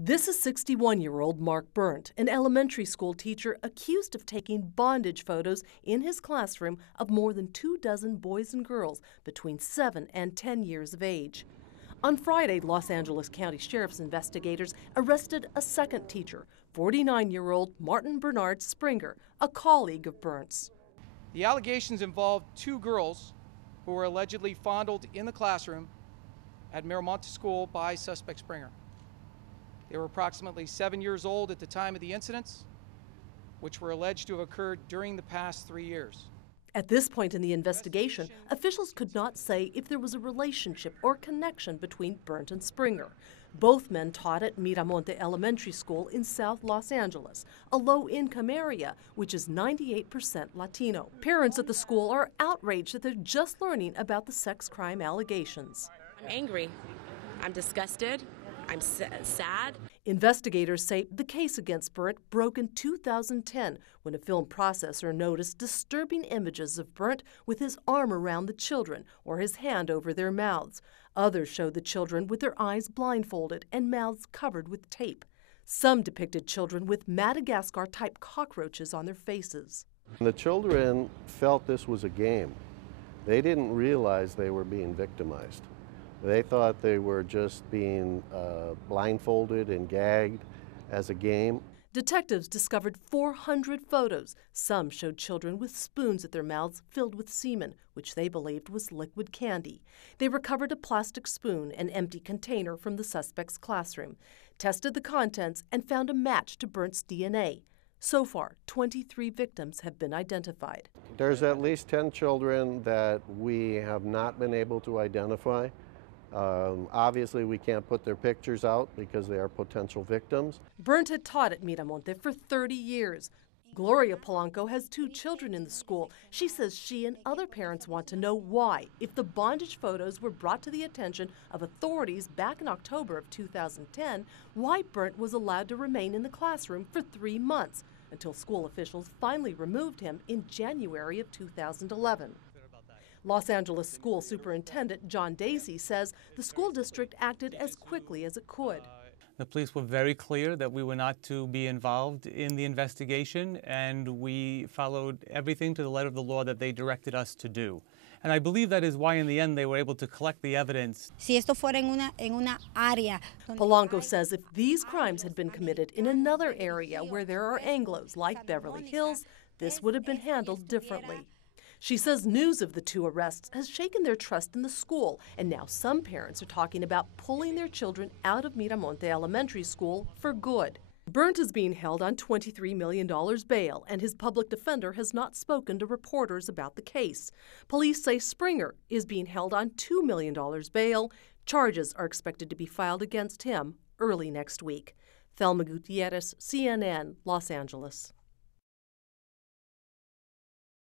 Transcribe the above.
This is 61-year-old Mark Berndt, an elementary school teacher accused of taking bondage photos in his classroom of more than 24 boys and girls between 7 and 10 years of age. On Friday, Los Angeles County Sheriff's investigators arrested a second teacher, 49-year-old Martin Bernard Springer, a colleague of Berndt's. The allegations involved two girls who were allegedly fondled in the classroom at Miramonte School by suspect Springer. They were approximately 7 years old at the time of the incidents, which were alleged to have occurred during the past 3 years. At this point in the investigation, officials could not say if there was a relationship or connection between Berndt and Springer. Both men taught at Miramonte Elementary School in South Los Angeles, a low-income area which is 98% Latino. Parents at the school are outraged that they're just learning about the sex crime allegations. I'm angry. I'm disgusted. I'm sad. Investigators say the case against Berndt broke in 2010 when a film processor noticed disturbing images of Berndt with his arm around the children or his hand over their mouths. Others showed the children with their eyes blindfolded and mouths covered with tape. Some depicted children with Madagascar-type cockroaches on their faces. The children felt this was a game. They didn't realize they were being victimized. They thought they were just being blindfolded and gagged as a game. Detectives discovered 400 photos. Some showed children with spoons at their mouths filled with semen, which they believed was liquid candy. They recovered a plastic spoon and empty container from the suspect's classroom, tested the contents, and found a match to Berndt's DNA. So far, 23 victims have been identified. There's at least 10 children that we have not been able to identify. Obviously, we can't put their pictures out because they are potential victims. Berndt had taught at Miramonte for 30 years. Gloria Polanco has 2 children in the school. She says she and other parents want to know why, if the bondage photos were brought to the attention of authorities back in October of 2010, why Berndt was allowed to remain in the classroom for 3 months, until school officials finally removed him in January of 2011. Los Angeles School Superintendent John Daisy says the school district acted as quickly as it could. The police were very clear that we were not to be involved in the investigation, and we followed everything to the letter of the law that they directed us to do. And I believe that is why in the end they were able to collect the evidence. Polanco says if these crimes had been committed in another area where there are Anglos like Beverly Hills, this would have been handled differently. She says news of the 2 arrests has shaken their trust in the school, and now some parents are talking about pulling their children out of Miramonte Elementary School for good. Berndt is being held on $23 million bail, and his public defender has not spoken to reporters about the case. Police say Springer is being held on $2 million bail. Charges are expected to be filed against him early next week. Thelma Gutierrez, CNN, Los Angeles.